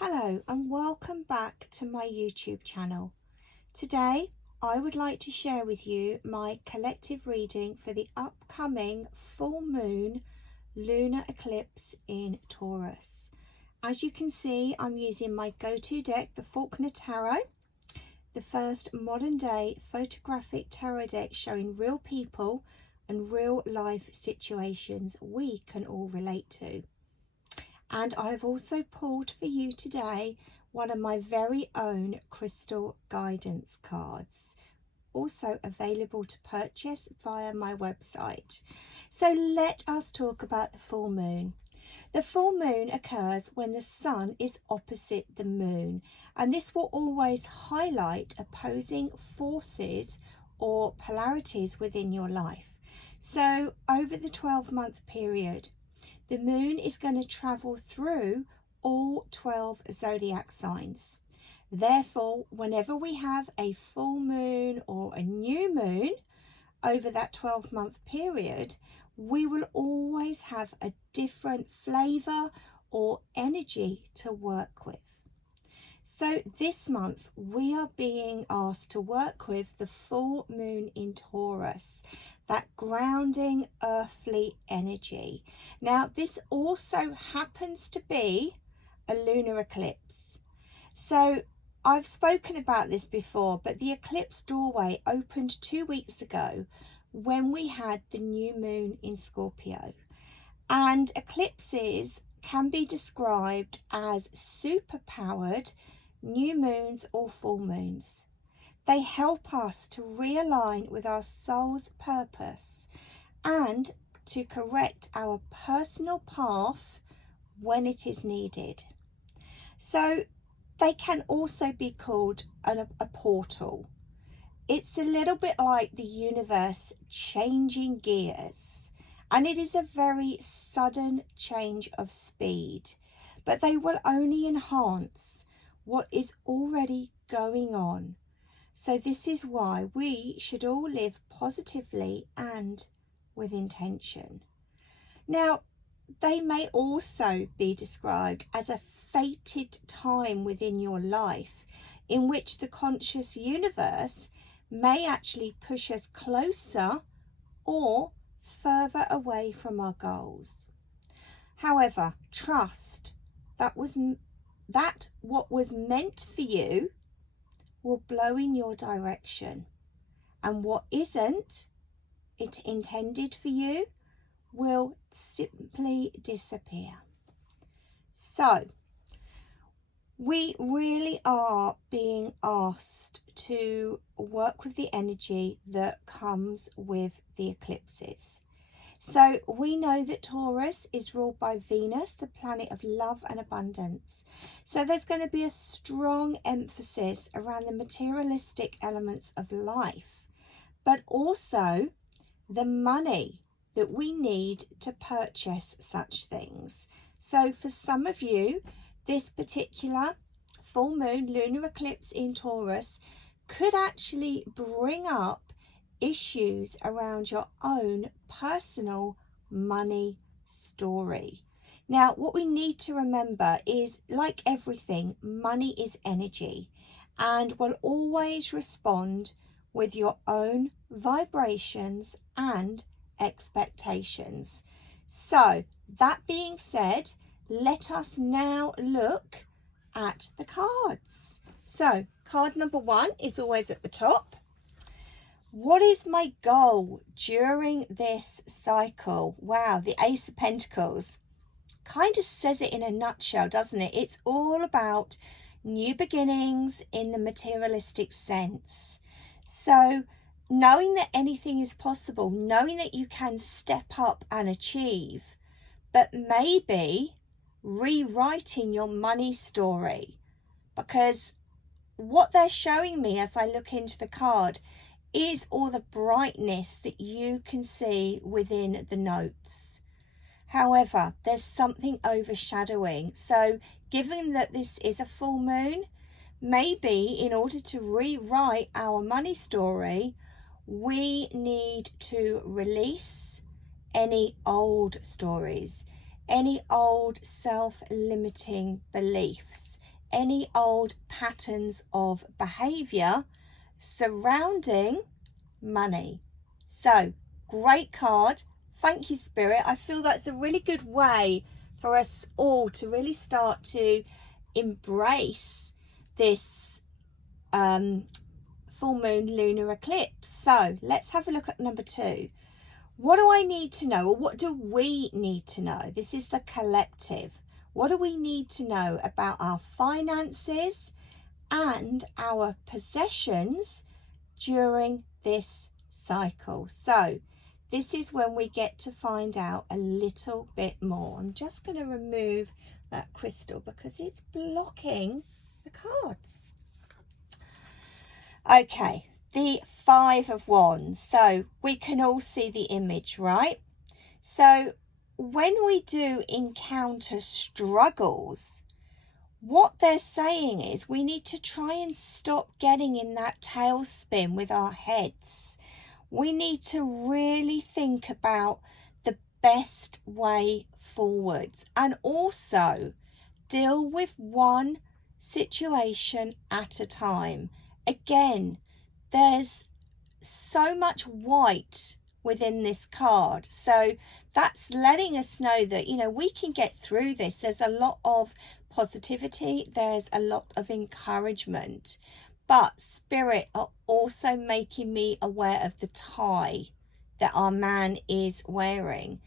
Hello and welcome back to my YouTube channel. Today I would like to share with you my collective reading for the upcoming full moon lunar eclipse in Taurus. As you can see, I'm using my go-to deck, the Faulkner Tarot, the first modern day photographic tarot deck showing real people and real life situations we can all relate to. And I've also pulled for you today one of my very own crystal guidance cards, also available to purchase via my website. So let us talk about the full moon. The full moon occurs when the sun is opposite the moon, and this will always highlight opposing forces or polarities within your life. So over the 12-month period, the moon is going to travel through all 12 zodiac signs. Therefore, whenever we have a full moon or a new moon over that 12-month period, we will always have a different flavour or energy to work with. So this month we are being asked to work with the full moon in Taurus, that grounding earthly energy. Now this also happens to be a lunar eclipse. So I've spoken about this before, but the Eclipse Doorway opened 2 weeks ago when we had the new moon in Scorpio. And eclipses can be described as superpowered new moons or full moons. They help us to realign with our soul's purpose and to correct our personal path when it is needed. So they can also be called a portal. It's a little bit like the universe changing gears, and it is a very sudden change of speed, but they will only enhance what is already going on. So this is why we should all live positively and with intention. Now, they may also be described as a fated time within your life in which the conscious universe may actually push us closer or further away from our goals. However, trust that what was meant for you will blow in your direction, and what isn't it intended for you will simply disappear. So we really are being asked to work with the energy that comes with the eclipses. So we know that Taurus is ruled by Venus, the planet of love and abundance. So there's going to be a strong emphasis around the materialistic elements of life, but also the money that we need to purchase such things. So for some of you, this particular full moon lunar eclipse in Taurus could actually bring up issues around your own personal money story. Now, what we need to remember is, like everything, money is energy and will always respond with your own vibrations and expectations. So that being said, let us now look at the cards. So card number 1 is always at the top. What is my goal during this cycle? Wow, the Ace of Pentacles kind of says it in a nutshell, doesn't it? It's all about new beginnings in the materialistic sense. So knowing that anything is possible, knowing that you can step up and achieve, but maybe rewriting your money story, because what they're showing me as I look into the card is all the brightness that you can see within the notes. However, there's something overshadowing. So given that this is a full moon, maybe in order to rewrite our money story, we need to release any old stories, any old self-limiting beliefs, any old patterns of behavior surrounding money. So, great card. Thank you, Spirit. I feel that's a really good way for us all to really start to embrace this full moon lunar eclipse. So let's have a look at number 2. What do I need to know, or what do we need to know? This is the collective. What do we need to know about our finances and our possessions during this cycle? So this is when we get to find out a little bit more. I'm just going to remove that crystal because it's blocking the cards. Okay, the 5 of Wands. So we can all see the image, right? So when we do encounter struggles, what they're saying is we need to try and stop getting in that tailspin with our heads. We need to really think about the best way forwards and also deal with one situation at a time. Again, there's so much white within this card, so that's letting us know that, you know, we can get through this. There's a lot of positivity, there's a lot of encouragement, but Spirit are also making me aware of the tie that our man is wearing.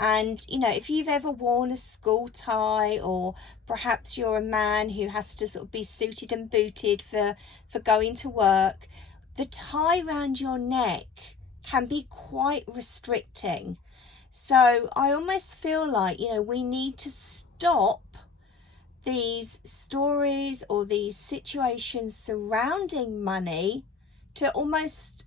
And, you know, if you've ever worn a school tie, or perhaps you're a man who has to sort of be suited and booted for going to work, the tie around your neck can be quite restricting. So I almost feel like, you know, we need to stop these stories or these situations surrounding money to almost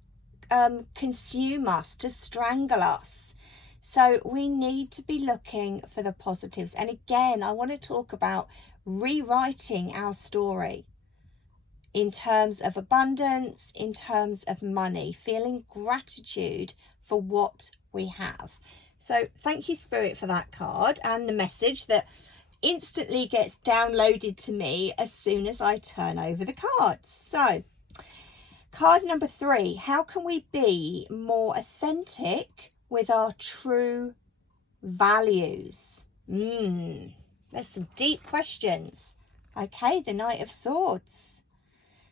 consume us, to strangle us. So we need to be looking for the positives. And again, I want to talk about rewriting our story in terms of abundance, in terms of money, feeling gratitude for what we have. So thank you, Spirit, for that card and the message that instantly gets downloaded to me as soon as I turn over the cards. So card number 3, how can we be more authentic with our true values? There's some deep questions. Okay, the Knight of Swords.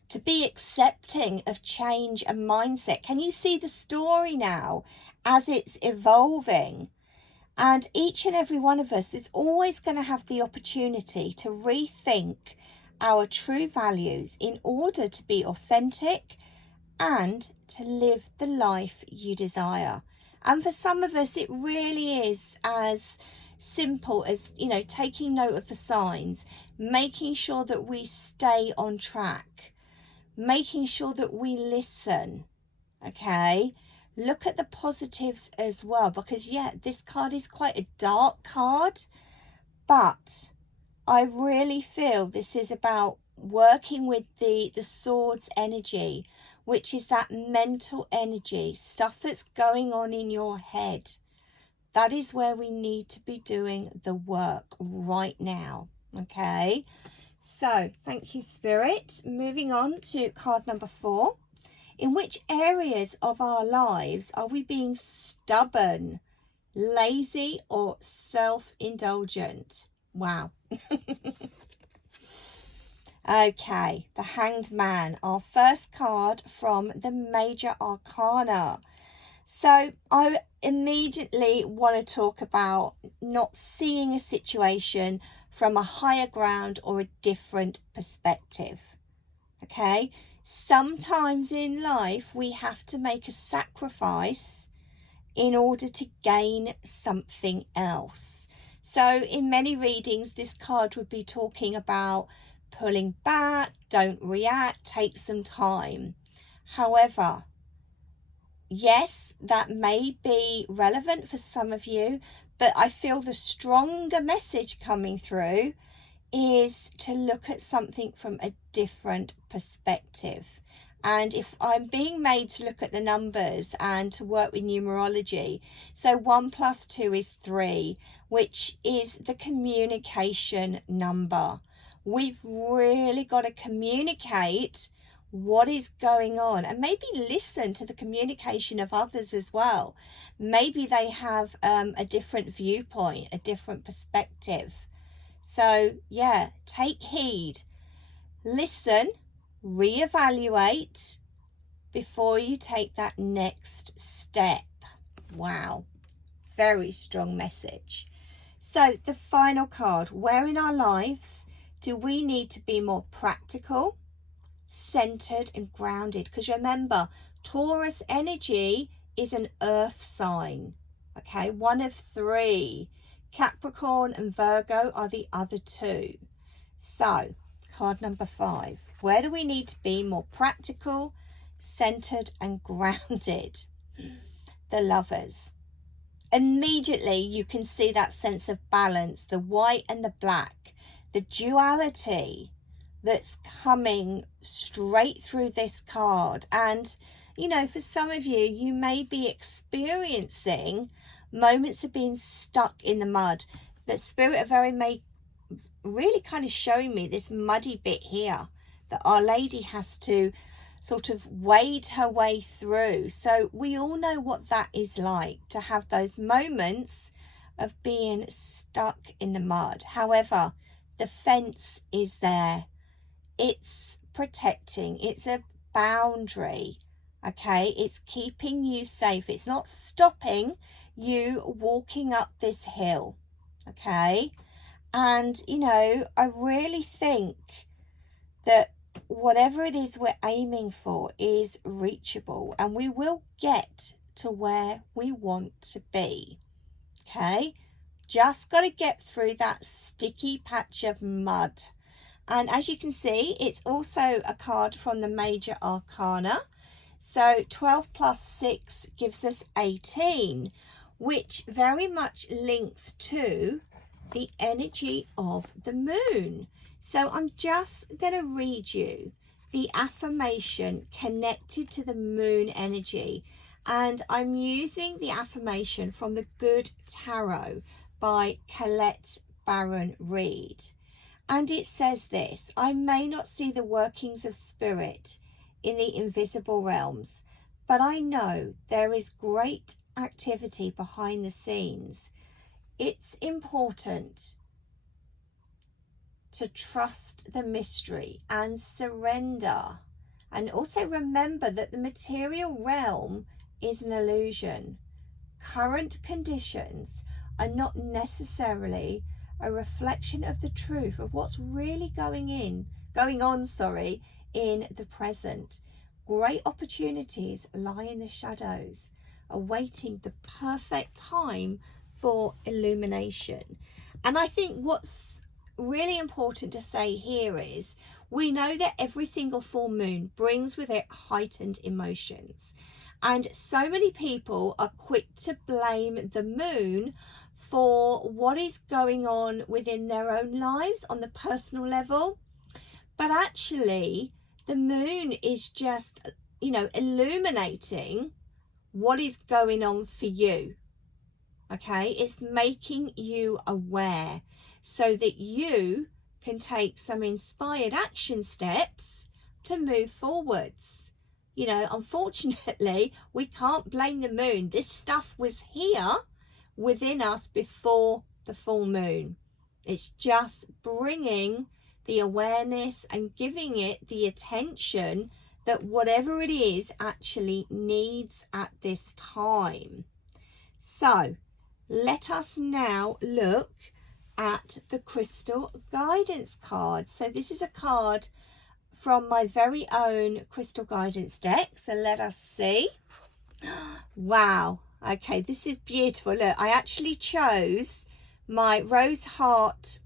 To be accepting of change and mindset. Can you see the story now as it's evolving? And each and every one of us is always going to have the opportunity to rethink our true values in order to be authentic and to live the life you desire. And for some of us, it really is as simple as, you know, taking note of the signs, making sure that we stay on track, making sure that we listen, okay? Look at the positives as well, because yeah, this card is quite a dark card, but I really feel this is about working with the Swords energy, which is that mental energy, stuff that's going on in your head. That is where we need to be doing the work right now, okay? So thank you, Spirit. Moving on to card number 4. In which areas of our lives are we being stubborn, lazy, or self-indulgent? Wow. Okay, the Hanged Man, our first card from the Major Arcana. So I immediately want to talk about not seeing a situation from a higher ground or a different perspective. Okay, sometimes in life we have to make a sacrifice in order to gain something else. So in many readings, this card would be talking about pulling back, don't react, take some time. However, yes, that may be relevant for some of you, but I feel the stronger message coming through is to look at something from a different perspective. And if I'm being made to look at the numbers and to work with numerology, so 1 + 2 is 3, which is the communication number. we've really got to communicate what is going on, and maybe listen to the communication of others as well. Maybe they have a different viewpoint, a different perspective. So yeah, take heed, listen, reevaluate before you take that next step. Wow, very strong message. So the final card, where in our lives do we need to be more practical, centered and grounded? Because remember, Taurus energy is an earth sign, okay, one of 3. Capricorn and Virgo are the other 2. So card number 5, where do we need to be more practical, centered and grounded? The Lovers. Immediately you can see that sense of balance, the white and the black, the duality that's coming straight through this card. And you know, for some of you, you may be experiencing moments of being stuck in the mud. The Spirit of Very may really kind of showing me this muddy bit here that Our Lady has to sort of wade her way through. So we all know what that is like, to have those moments of being stuck in the mud. However, the fence is there. It's protecting. It's a boundary. Okay, it's keeping you safe. It's not stopping you walking up this hill. Okay, and you know, I really think that whatever it is we're aiming for is reachable, and we will get to where we want to be. Okay, just got to get through that sticky patch of mud. And as you can see, it's also a card from the Major Arcana. So 12 plus 6 gives us 18, which very much links to the energy of the moon. So I'm just going to read you the affirmation connected to the moon energy. And I'm using the affirmation from the Good Tarot by Colette Baron Reed. And it says this: I may not see the workings of spirit in the invisible realms, but I know there is great activity behind the scenes. It's important to trust the mystery and surrender, and also remember that the material realm is an illusion. Current conditions are not necessarily a reflection of the truth of what's really going on in the present. Great opportunities lie in the shadows, awaiting the perfect time for illumination. And I think what's really important to say here is, we know that every single full moon brings with it heightened emotions, and so many people are quick to blame the moon for what is going on within their own lives on the personal level. But actually, the moon is just, you know, illuminating what is going on for you. Okay, it's making you aware so that you can take some inspired action steps to move forwards. You know, unfortunately, we can't blame the moon. This stuff was here within us before the full moon. It's just bringing the awareness and giving it the attention that whatever it is actually needs at this time. So let us now look at the crystal guidance card. So this is a card from my very own crystal guidance deck. So let us see. Wow. Okay, this is beautiful. Look, I actually chose my rose heart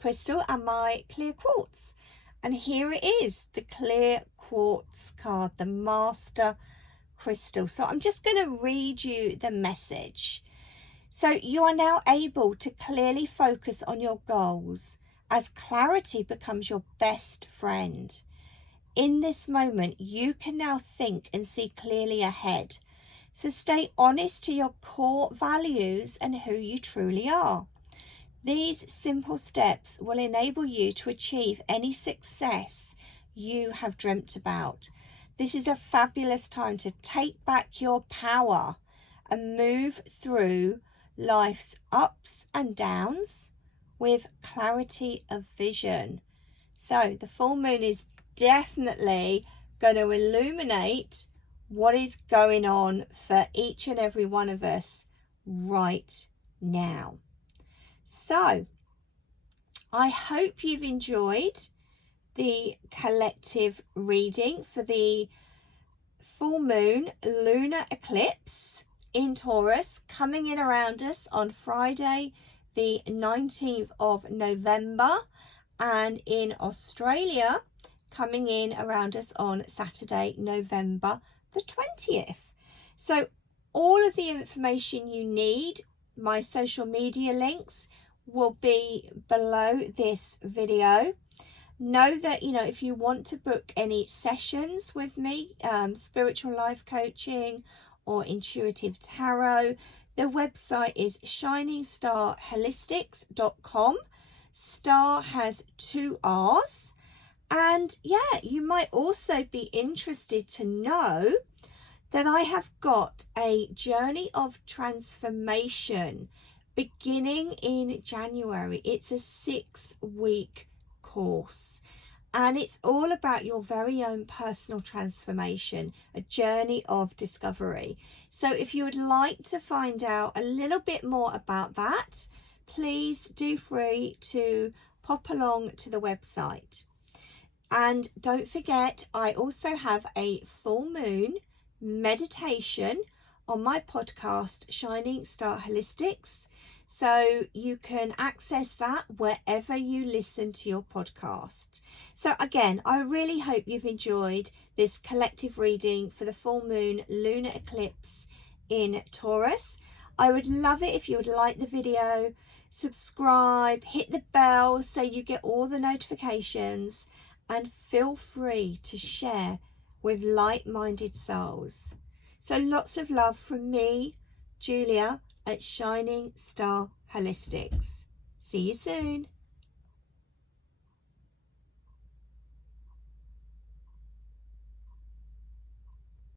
crystal and my clear quartz. And here it is, the clear quartz card, the master crystal. So I'm just going to read you the message. So you are now able to clearly focus on your goals as clarity becomes your best friend. In this moment, you can now think and see clearly ahead. So stay honest to your core values and who you truly are. These simple steps will enable you to achieve any success you have dreamt about. This is a fabulous time to take back your power and move through life's ups and downs with clarity of vision. So the full moon is definitely going to illuminate what is going on for each and every one of us right now. So I hope you've enjoyed the collective reading for the full moon lunar eclipse in Taurus coming in around us on Friday the 19th of November, and in Australia coming in around us on Saturday November the 20th. So all of the information you need, my social media links, will be below this video. Know that, if you want to book any sessions with me, spiritual life coaching or intuitive tarot, the website is shiningstarholistics.com. Star has 2 R's. And yeah, you might also be interested to know that I have got a journey of transformation beginning in January. It's a 6-week course, and it's all about your very own personal transformation, a journey of discovery. So if you would like to find out a little bit more about that, please do free to pop along to the website. And don't forget, I also have a full moon meditation on my podcast Shining Star Holistics, so you can access that wherever you listen to your podcast. So again, I really hope you've enjoyed this collective reading for the full moon lunar eclipse in Taurus. I would love it if you would like the video, subscribe, hit the bell so you get all the notifications, and feel free to share with like-minded souls. So lots of love from me, Julia, at Shining Star Holistics. See you soon.